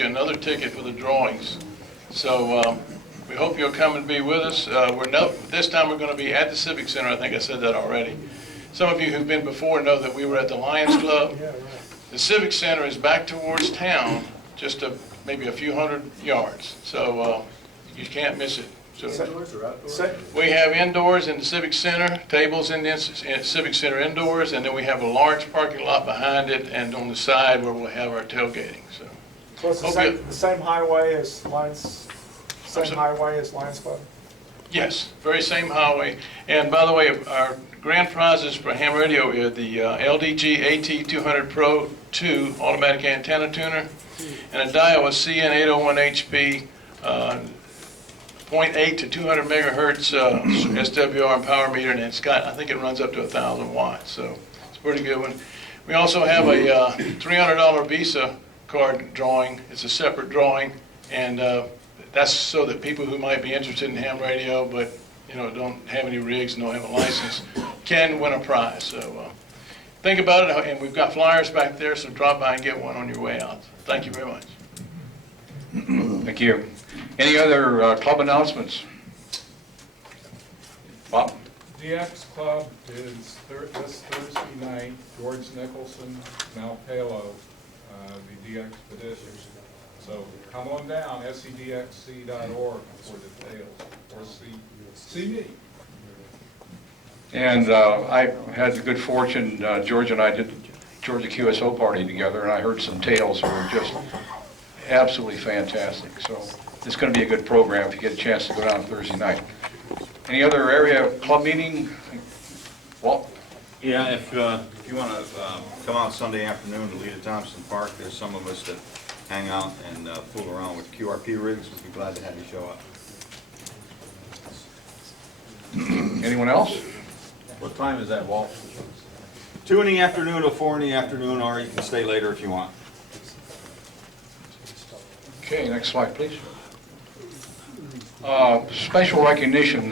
Another ticket for the drawings. So we hope you'll come and be with us. This time we're going to be at the Civic Center. I think I said that already. Some of you who've been before know that we were at the Lions Club. The Civic Center is back towards town, just maybe a few hundred yards. So you can't miss it. So Indoors or outdoors? we have indoors in the Civic Center, tables in the Civic Center indoors, and then we have a large parking lot behind it and on the side where we'll have our tailgating. So it's the same highway as Lions, highway as Lions Club? Yes, very same highway. And by the way, our grand prizes for ham radio are the LDG AT200 Pro 2 automatic antenna tuner and a Daiwa CN801HP 0.8 to 200 megahertz SWR and power meter, and it's got, I think it runs up to 1,000 watts, so it's a pretty good one. We also have a $300 Visa card drawing. It's a separate drawing, and that's so that people who might be interested in ham radio but don't have any rigs and don't have a license can win a prize. So think about it, and we've got flyers back there, so drop by and get one on your way out. Thank you very much. Thank you. Any other club announcements? Bob? DX Club is this Thursday night. George Nicholson, Mal Palo, the DXpedition. So come on down, sedxc.org for details, or see me. And I had the good fortune, George and I did Georgia QSO party together, and I heard some tales that were just absolutely fantastic. So it's going to be a good program if you get a chance to go down Thursday night. Any other area club meeting? Walt? Yeah, if you want to come out Sunday afternoon to Lita Thompson Park, there's some of us that hang out and fool around with QRP rigs. We'd be glad to have you show up. Anyone else? What time is that, Walt? 2 in the afternoon to 4 in the afternoon, or you can stay later if you want. Okay, next slide, please. Special recognition.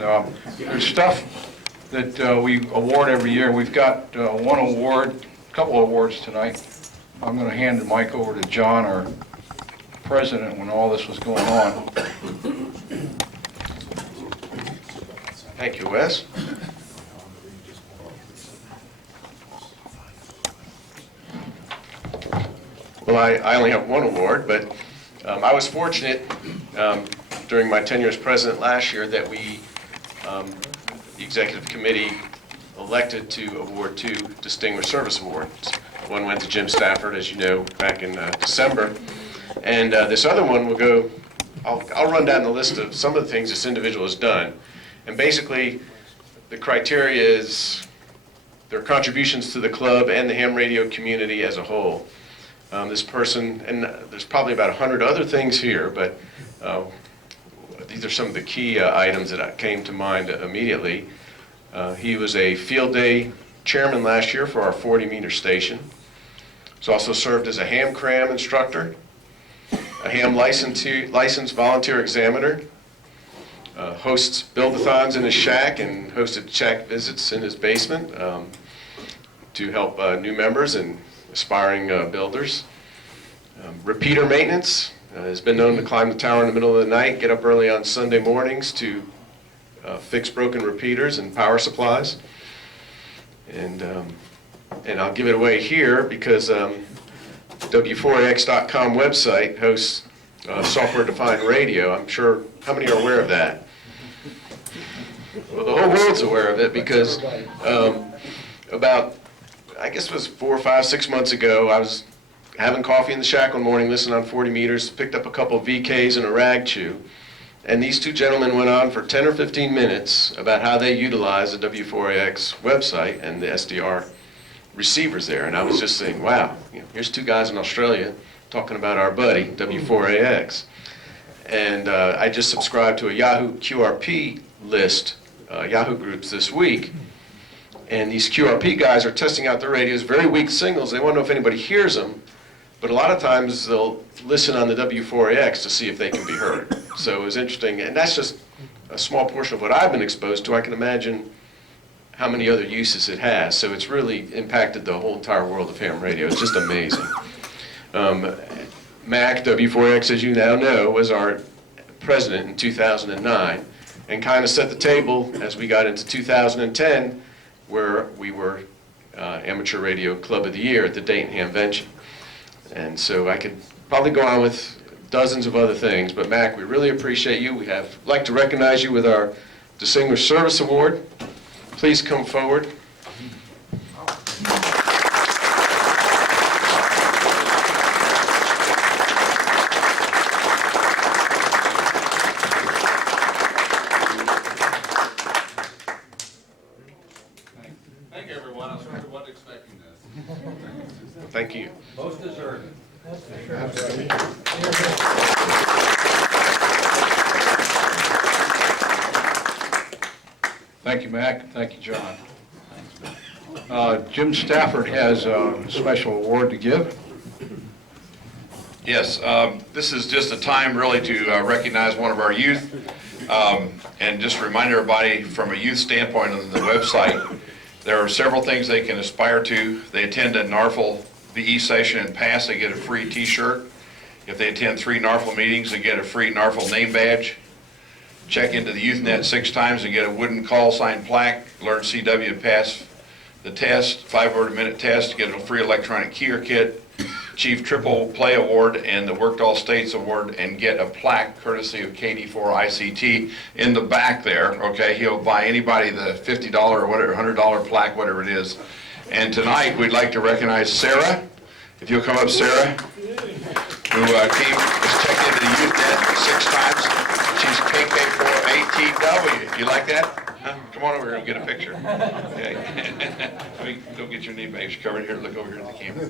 There's stuff that we award every year. We've got one award, a couple of awards tonight. I'm going to hand the mic over to John, our president, when all this was going on. Thank you, Wes. Well, I only have one award, but I was fortunate during my tenure as president last year that the executive committee elected to award 2 Distinguished Service Awards. One went to Jim Stafford, as you know, back in December. And this other one will go, I'll run down the list of some of the things this individual has done. And basically, the criteria is their contributions to the club and the ham radio community as a whole. This person, and there's probably about 100 other things here, but these are some of the key items that came to mind immediately. He was a field day chairman last year for our 40-meter station. He's also served as a ham cram instructor, a ham licensed volunteer examiner, hosts build-a-thons in his shack and hosted shack visits in his basement to help new members and aspiring builders. Repeater maintenance. Has been known to climb the tower in the middle of the night, get up early on Sunday mornings to fix broken repeaters and power supplies. And I'll give it away here because W4AX.com website hosts software-defined radio. I'm sure, how many are aware of that? Well, the whole world's aware of it because about, I guess it was 4, 5, 6 months ago, I was having coffee in the shack one morning, listening on 40 meters, picked up a couple of VKs and a rag chew, and these 2 gentlemen went on for 10 or 15 minutes about how they utilize the W4AX website and the SDR receivers there. And I was just saying, wow, here's 2 guys in Australia talking about our buddy, W4AX. And I just subscribed to a Yahoo QRP list, Yahoo groups this week. And these QRP guys are testing out their radios, very weak signals. They want to know if anybody hears them. But a lot of times they'll listen on the W4AX to see if they can be heard. So it was interesting. And that's just a small portion of what I've been exposed to. I can imagine how many other uses it has. So it's really impacted the whole entire world of ham radio. It's just amazing. Mac, W4X, as you now know, was our president in 2009, and kind of set the table as we got into 2010, where we were Amateur Radio Club of the Year at the Dayton Hamvention. And so I could probably go on with dozens of other things, but Mac, we really appreciate you. We'd like to recognize you with our Distinguished Service Award. Please come forward. Thank you, everyone. I certainly wasn't expecting this. Thank you. Most deserved. Thank you, Mac. Thank you, John. Jim Stafford has a special award to give. Yes, this is just a time really to recognize one of our youth, and just remind everybody from a youth standpoint on the website, there are several things they can aspire to. They attend a NARFL VE session and pass, they get a free t-shirt. If they attend 3 NARFL meetings, they get a free NARFL name badge. Check into the YouthNet 6 times and get a wooden call sign plaque. Learn CW and pass the test, 5-word-a-minute test, get a free electronic keyer kit, Chief Triple Play Award, and the Worked All States Award, and get a plaque courtesy of KD4 ICT in the back there, okay? He'll buy anybody the $50 or whatever, $100 plaque, whatever it is. And tonight, we'd like to recognize Sarah. If you'll come up, Sarah, who was checked into the YouthNet 6 times. She's KK4ATW. You like that? Huh? Come on over here and get a picture. Okay. Let me go get your name badge. Cover it here. Look over here at the camera.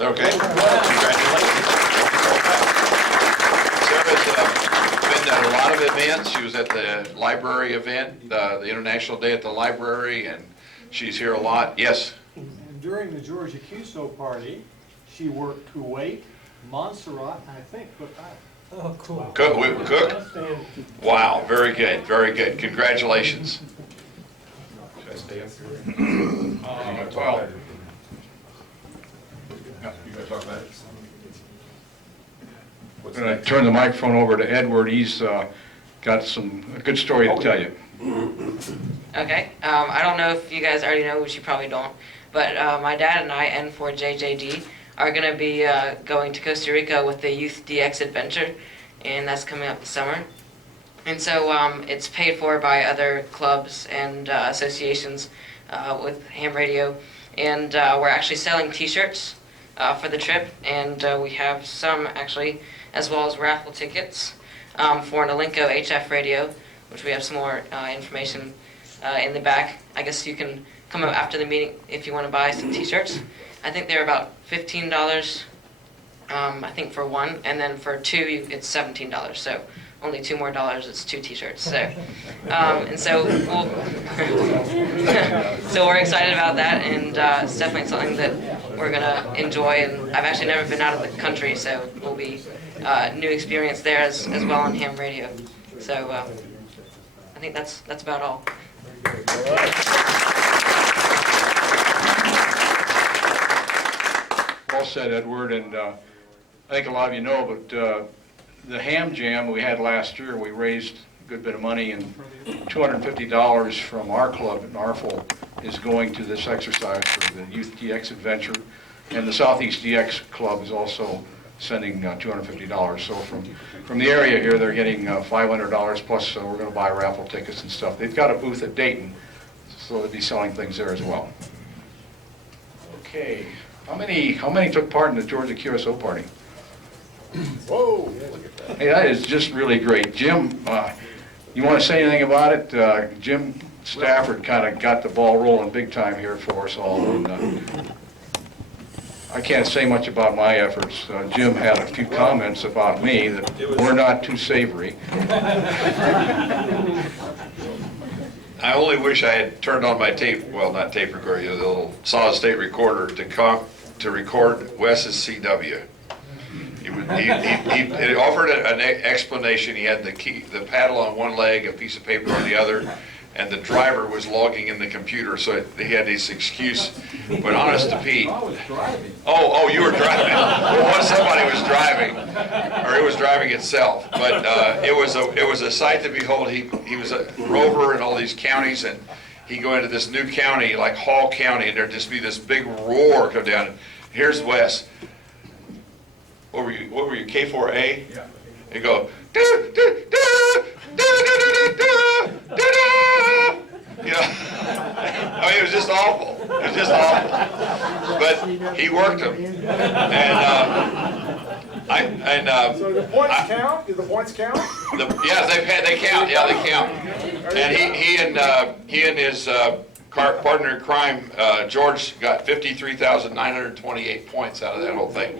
Okay. Congratulations. Sarah's been at a lot of events. She was at the library event, the International Day at the Library, and she's here a lot. Yes? And during the Georgia Cuso party, she worked Kuwait, Montserrat, and I think Qatar. Oh, cool. Cook? Wow, very good, very good. Congratulations. Well, I'm going to turn the microphone over to Edward. He's got a good story to tell you. Okay. I don't know if you guys already know, which you probably don't, but my dad and I, N4JJD, are going to be going to Costa Rica with the Youth DX Adventure, and that's coming up this summer. And so it's paid for by other clubs and associations with ham radio, and we're actually selling t-shirts for the trip, and we have some actually, as well as raffle tickets for an Alinco HF radio, which we have some more information in the back. I guess you can come up after the meeting if you want to buy some t-shirts. I think they're about $15, I think for one, and then for 2 it's $17. So only $2 more, it's 2 t-shirts. So and so so we're excited about that, and it's definitely something that we're gonna enjoy. And I've actually never been out of the country, so it will be new experience there as well on ham radio. So I think that's about all. Well said, Edward, and I think a lot of you know, but the ham jam we had last year, we raised a good bit of money, and $250 from our club at NARFL is going to this exercise for the Youth DX Adventure, and the Southeast DX Club is also sending $250. So from the area here, they're getting $500, plus we're going to buy raffle tickets and stuff. They've got a booth at Dayton, so they'll be selling things there as well. Okay. How many took part in the Georgia QSO party? Whoa. Hey, that is just really great. Jim, you want to say anything about it? Jim Stafford kind of got the ball rolling big time here for us all. And, I can't say much about my efforts. Jim had a few comments about me that were not too savory. I only wish I had turned on my tape, well, not tape recorder, the little solid state recorder to record Wes's CW. He offered an explanation. He had the paddle on one leg, a piece of paper on the other, and the driver was logging in the computer, so they had this excuse. But honest to Pete, I was driving. oh, you were driving. Well, somebody was driving, or it was driving itself. But it was a sight to behold. He was a rover in all these counties, and he'd go into this new county like Hall County, and there'd just be this big roar come down. Here's Wes. What were you, K4A? Yeah. You go, "Da, da, da, da, da, da, da, da, da." You know, I mean, it was just awful. It was just awful. But he worked them, and So the points count? Do the points count? yeah, they count. Yeah, they count. And he and his partner in crime, George, got 53,928 points out of that whole thing.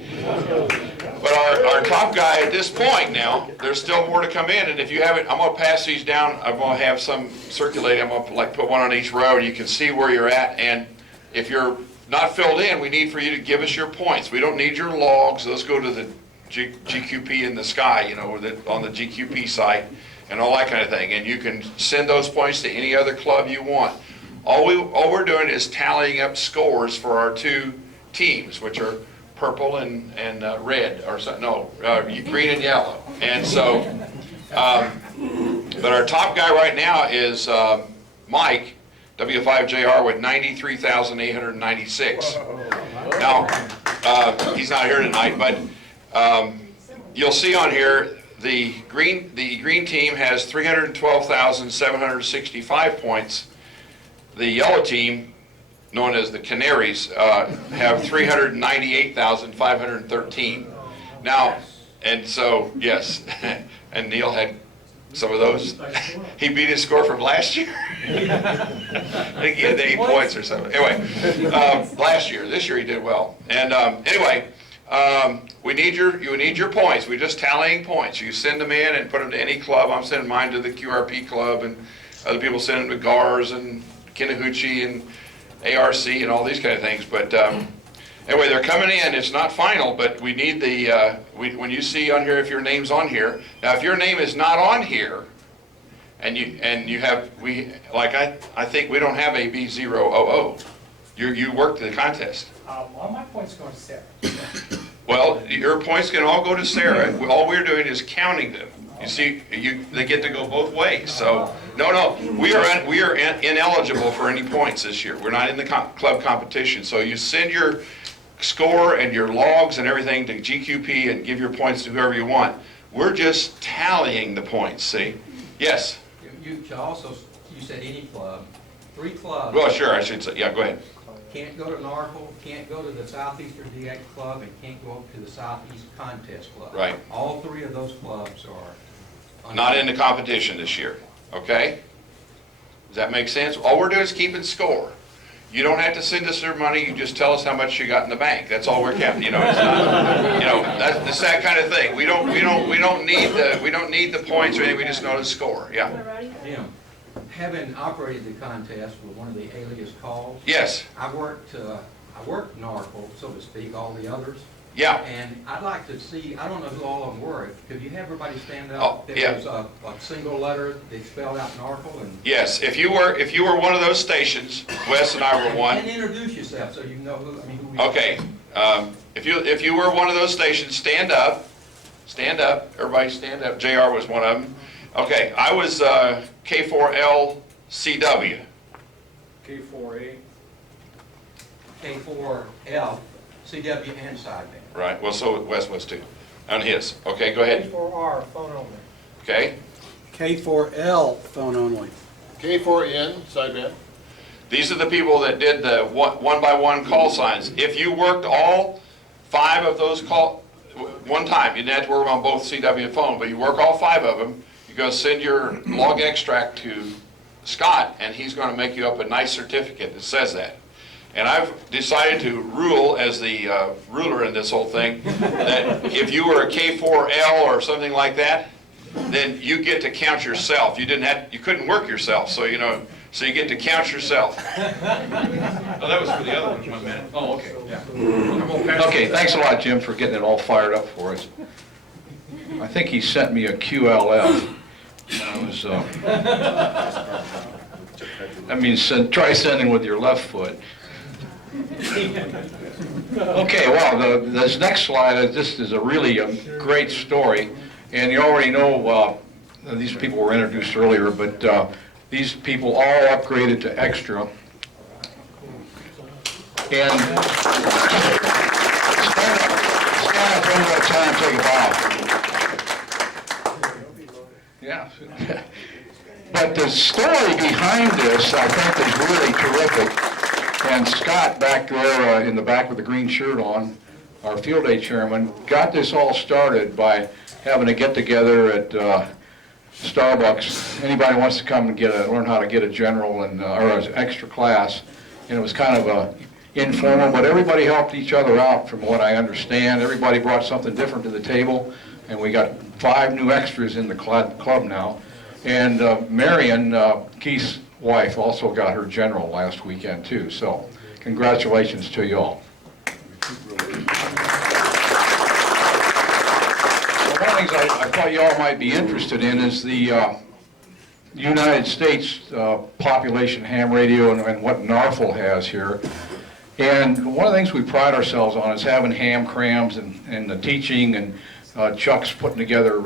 But our top guy at this point now, there's still more to come in, and if you haven't, I'm going to pass these down. I'm going to have some circulating. I'm going to put one on each row, and you can see where you're at. And if you're not filled in, we need for you to give us your points. We don't need your logs. Those go to the GQP in the sky, you know, on the GQP site, and all that kind of thing. And you can send those points to any other club you want. All we're doing is tallying up scores for our two teams, which are purple and red, or green and yellow. And so, but our top guy right now is Mike, W5JR, with 93,896. Now, he's not here tonight, but you'll see on here the green team has 312,765 points. The yellow team, known as the Canaries, have 398,513. Now, and so, yes, and Neil had some of those. He beat his score from last year. I think he had 8 points or something. Anyway, last year. This year he did well. And anyway, you need your points. We're just tallying points. You send them in and put them to any club. I'm sending mine to the QRP club, and other people send them to GARS and Kinnahoochee and ARC and all these kind of things. But anyway, they're coming in. It's not final, but we need the, when you see on here, if your name's on here. Now, if your name is not on here, and you have, I think we don't have a B000. You worked the contest. All my points go to Sarah. Well, your points can all go to Sarah. All we're doing is counting them. You see, they get to go both ways. So, no, we are ineligible for any points this year. We're not in the club competition. So you send your score and your logs and everything to GQP and give your points to whoever you want. We're just tallying the points, see? Yes? You should also, you said any club, 3 clubs. Well, sure, I should say, yeah, go ahead. Can't go to NARCL, can't go to the Southeastern DX Club, and can't go up to the Southeast Contest Club. Right. All 3 of those clubs are Not in the competition this year, okay? Does that make sense? All we're doing is keeping score. You don't have to send us your money, you just tell us how much you got in the bank. That's all we're counting, you know, it's not, you know, that's that kind of thing. We don't need the points or anything, we just know the score, yeah. Jim, having operated the contest with one of the alias calls. Yes. I worked NARCL, so to speak, all the others. Yeah. And I'd like to see, I don't know who all of them were, could you have everybody stand Oh, up? yeah. There was a single letter that spelled out NARCL and. Yes, if you were one of those stations, Wes and I were one. And introduce yourself so you know who we are. Okay, if you were one of those stations, stand up, everybody stand up. JR was one of them. Okay, I was K4L CW. K4A. K4L, CW and sideband. Right, well, so Wes was too, on his. Okay, go ahead. K4R, phone only. Okay, K4L, phone only. K4N, sideband. these are the people that did the one-by-one call signs. If you worked all 5 of those one time, you didn't have to work on both CW and phone, but you work all 5 of them, you go send your log extract to Scott, and he's going to make you up a nice certificate that says that. And I've decided to rule as the ruler in this whole thing that if you were a K4L or something like that, then you get to count yourself. You couldn't work yourself, so you get to count yourself. Oh, that was for the other one minute. Oh, okay. Yeah. Okay, thanks a lot, Jim, for getting it all fired up for us. I think he sent me a QLF. I was That means try sending with your left foot. Okay, well, this next slide, this is a really great story, and you already know these people were introduced earlier, but these people all upgraded to extra. And stand up one more time, take a bow. Yeah. But the story behind this, I think, is really terrific. And Scott back there in the back with the green shirt on, our field day chairman, got this all started by having a get-together at Starbucks. Anybody wants to come and learn how to get a general and or an extra class, and it was kind of informal, but everybody helped each other out, from what I understand. Everybody brought something different to the table, and we got 5 new extras in the club now. And Marion, Keith's wife, also got her general last weekend too. So congratulations to you all. One of the things I thought you all might be interested in is the United States population ham radio and what NARFL has here. And one of the things we pride ourselves on is having ham crams and the teaching, and Chuck's putting together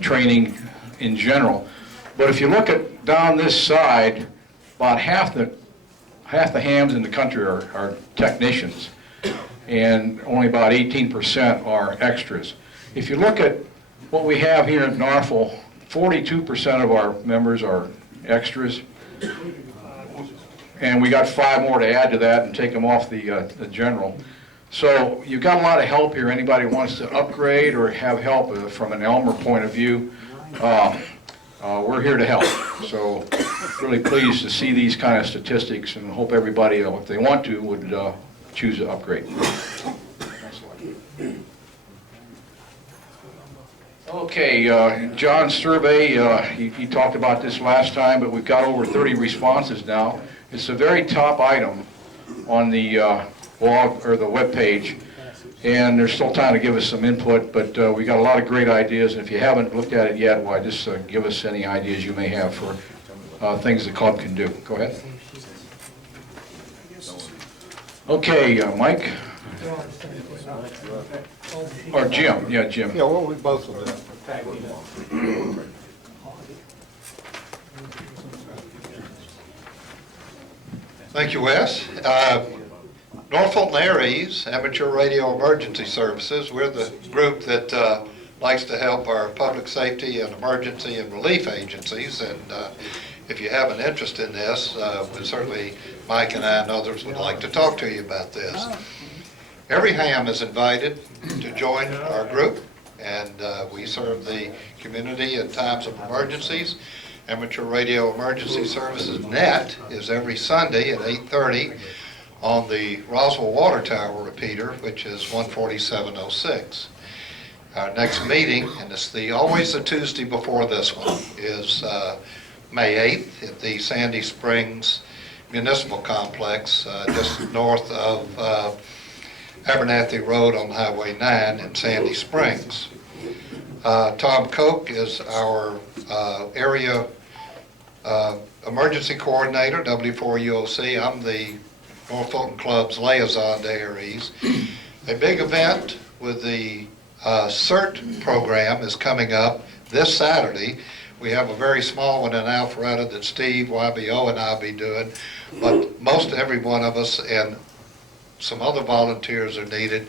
training in general. But if you look at down this side, about half the hams in the country are technicians, and only about 18% are extras. If you look at what we have here at NARFL, 42% of our members are extras, and we got 5 more to add to that and take them off the general. So you've got a lot of help here. Anybody who wants to upgrade or have help from an Elmer point of view, we're here to help. So really pleased to see these kind of statistics, and hope everybody, if they want to, would choose to upgrade. Okay, John's survey, he talked about this last time, but we've got over 30 responses now. It's the very top item on the blog or the web page, and there's still time to give us some input, but we got a lot of great ideas, and if you haven't looked at it yet, why, just give us any ideas you may have for things the club can do. Go ahead. Okay, Mike? Or Jim? Yeah, Jim. Yeah, well, we both will do. Thank you, Wes. North Fulton Aries Amateur Radio Emergency Services, we're the group that likes to help our public safety and emergency and relief agencies, and if you have an interest in this, certainly Mike and I and others would like to talk to you about this. Every ham is invited to join our group, and we serve the community in times of emergencies. Amateur Radio Emergency Services Net is every Sunday at 8:30 on the Roswell Water Tower repeater, which is 14706. Our next meeting, and it's always the Tuesday before this one, is May 8th at the Sandy Springs Municipal Complex, just north of Abernathy Road on Highway 9 in Sandy Springs. Tom Koch is our area emergency coordinator, W4UOC. I'm the North Fulton Club's liaison to Aries. A big event with the CERT program is coming up this Saturday. We have a very small one in Alpharetta that Steve, YBO, and I'll be doing, but most every one of us and some other volunteers are needed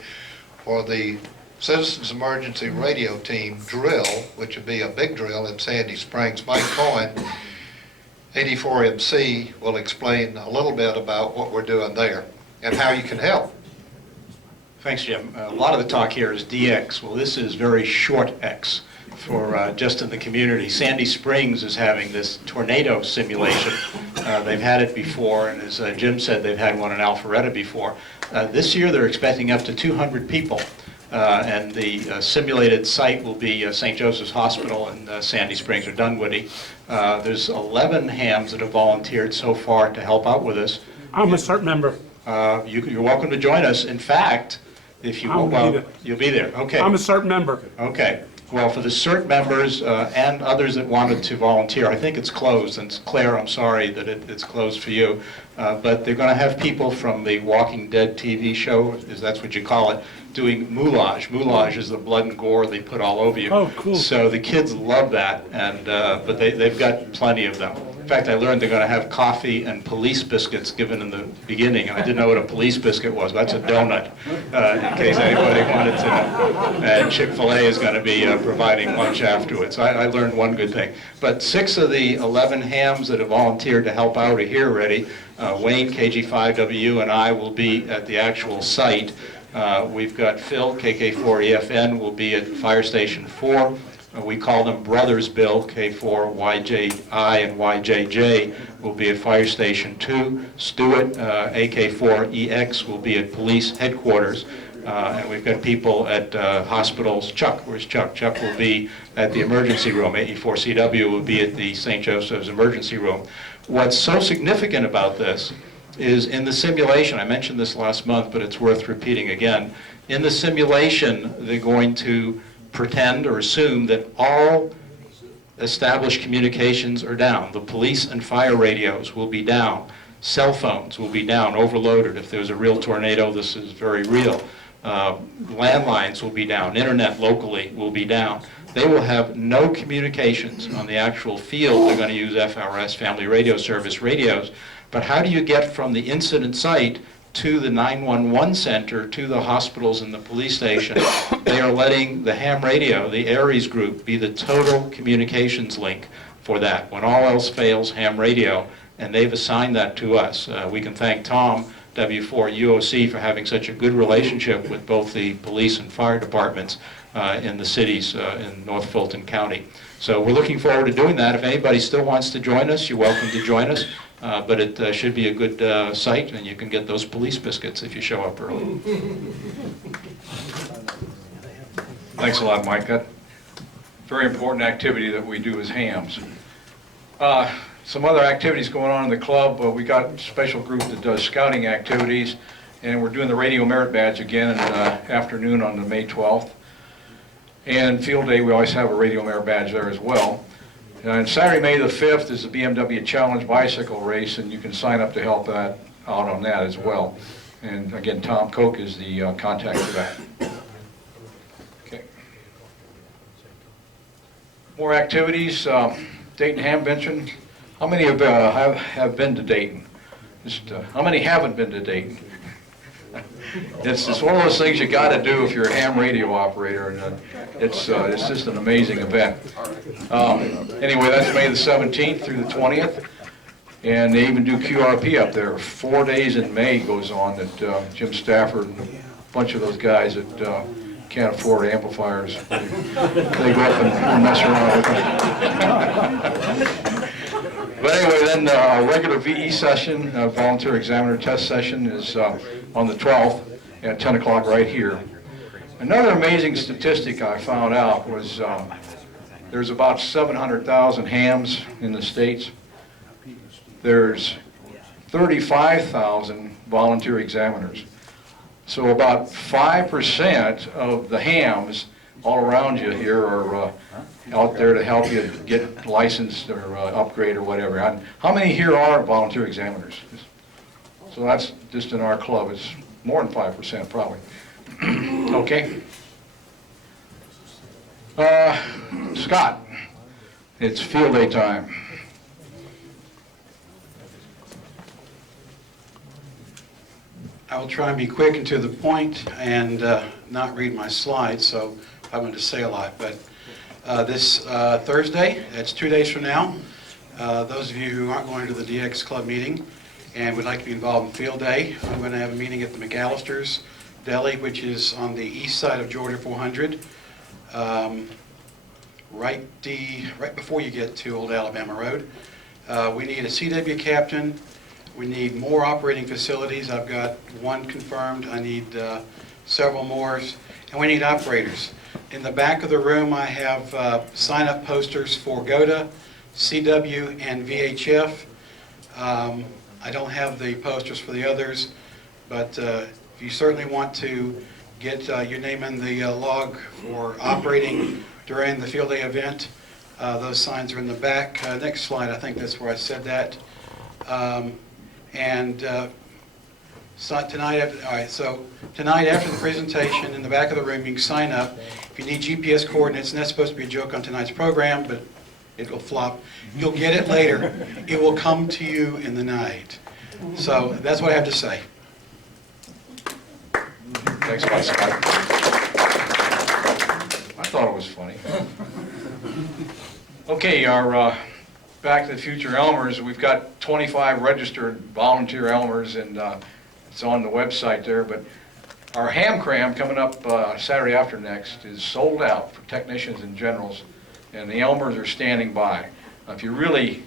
for the Citizens Emergency Radio Team drill, which would be a big drill in Sandy Springs. Mike Cohen, 84MC, will explain a little bit about what we're doing there and how you can help. Thanks, Jim. A lot of the talk here is DX. Well, this is very short X for just in the community. Sandy Springs is having this tornado simulation. They've had it before, and as Jim said, they've had one in Alpharetta before. This year they're expecting up to 200 people, and the simulated site will be St. Joseph's Hospital in Sandy Springs or Dunwoody. There's 11 hams that have volunteered so far to help out with us. I'm a CERT member. You're welcome to join us. In fact, If you, I'm gonna be well, there. you'll be there, okay. I'm a CERT member. Okay. Well, for the CERT members and others that wanted to volunteer, I think it's closed. And Claire, I'm sorry that it's closed for you. But they're going to have people from the Walking Dead TV show, is that's what you call it, doing moulage. Moulage is the blood and gore they put all over you. Oh, cool. So the kids love that, and but they've got plenty of them. In fact, I learned they're going to have coffee and police biscuits given in the beginning, and I didn't know what a police biscuit was. That's a donut, in case anybody wanted to know. And Chick-fil-A is going to be providing lunch afterwards. I learned one good thing. But 6 of the 11 hams that have volunteered to help out are here already. Wayne, KG5W, and I will be at the actual site. We've got Phil, KK4EFN, will be at Fire Station 4. We call them Brothers Bill, K4YJI and YJJ will be at Fire Station 2. Stuart, AK4EX, will be at Police Headquarters. And we've got people at hospitals. Chuck, where's Chuck? Chuck will be at the emergency room. AE4CW will be at the St. Joseph's emergency room. What's so significant about this is in the simulation, I mentioned this last month, but it's worth repeating again. In the simulation, they're going to pretend or assume that all established communications are down. The police and fire radios will be down. Cell phones will be down, overloaded. If there's a real tornado, this is very real. Landlines will be down. Internet locally will be down. They will have no communications on the actual field. They're going to use FRS, Family Radio Service radios. But how do you get from the incident site to the 911 center, to the hospitals and the police station? They are letting the ham radio, the Aries group, be the total communications link for that. When all else fails, ham radio, and they've assigned that to us. We can thank Tom, W4UOC, for having such a good relationship with both the police and fire departments in the cities in North Fulton County. So we're looking forward to doing that. If anybody still wants to join us, you're welcome to join us. But it should be a good site, and you can get those police biscuits if you show up early. Thanks a lot, Mike. That very important activity that we do as hams. Some other activities going on in the club. We got a special group that does scouting activities, and we're doing the Radio Merit Badge again in the afternoon on the May 12th. And Field Day, we always have a Radio Merit Badge there as well. And Saturday, May the 5th is the BMW Challenge Bicycle Race, and you can sign up to help that out on that as well. And again, Tom Koch is the contact for that. Okay. More activities. Dayton Hamvention. How many have been to Dayton? Just how many haven't been to Dayton? It's one of those things you got to do if you're a ham radio operator, and it's just an amazing event. Anyway, that's May the 17th through the 20th, and they even do QRP up there. 4 days in May goes on that Jim Stafford and a bunch of those guys that can't afford amplifiers, they go up and mess around with them. But anyway, then our regular VE session, volunteer examiner test session, is on the 12th at 10 o'clock right here. Another amazing statistic I found out was there's about 700,000 hams in the States. There's 35,000 volunteer examiners. So about 5% of the hams all around you here are out there to help you get licensed or upgrade or whatever. And how many here are volunteer examiners? So that's just in our club. It's more than 5% probably. Okay. Scott, it's field day time. I will try and be quick and to the point and not read my slides, so I'm going to say a lot. But this Thursday, that's 2 days from now, those of you who aren't going to the DX Club meeting and would like to be involved in Field Day, I'm going to have a meeting at the McAllister's Deli, which is on the east side of Georgia 400, right before you get to Old Alabama Road. We need a CW captain. We need more operating facilities. I've got one confirmed. I need several more. And we need operators. In the back of the room, I have sign-up posters for GOTA, CW, and VHF. I don't have the posters for the others, but if you certainly want to get your name in the log for operating during the field day event. Those signs are in the back. Next slide, I think that's where I said that. So tonight after the presentation, in the back of the room, you can sign up. If you need GPS coordinates, and that's supposed to be a joke on tonight's program, but it'll flop. You'll get it later. It will come to you in the night. So that's what I have to say. Thanks a lot, Scott. I thought it was funny. Okay, our Back to the Future Elmers, we've got 25 registered volunteer Elmers, and it's on the website there, but our ham cram coming up Saturday after next is sold out for technicians and generals, and the Elmers are standing by. If you really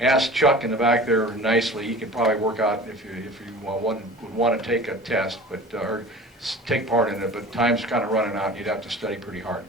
ask Chuck in the back there nicely, he could probably work out if you would want to take a test, but or take part in it, but time's kind of running out, you'd have to study pretty hard.